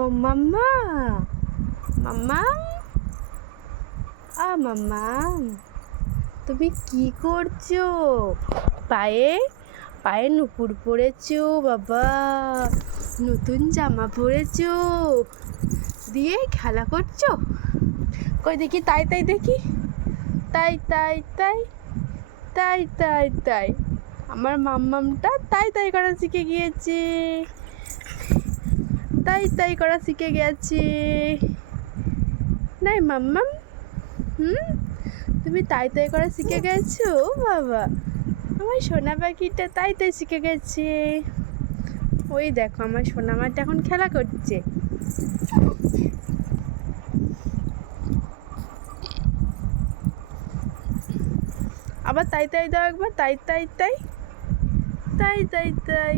ও মাম্মা, মাম্মাম, মাম্মাম, তুমি কি করছো? পায়ে পায়ে নুপুর পরেছো বাবা, নতুন জামা পরেছো, দিয়ে খেলা করছো? কই দেখি, তাই তাই দেখি, তাই তাই তাই তাই তাই তাই আমার মাম্মামটা তাই তাই করা শিখে গিয়েছে, তাই তাই করা শিখে গেছে। নাই মাম্মাম, তুমি তাই তাই করা শিখে গেছো বাবা, আমার সোনা পাখিটা তাই তাই শিখে গেছে। ওই দেখো আমার সোনা মাটা এখন খেলা করছে। আবার তাই তাই দাও একবার, তাই তাই তাই তাই তাই তাই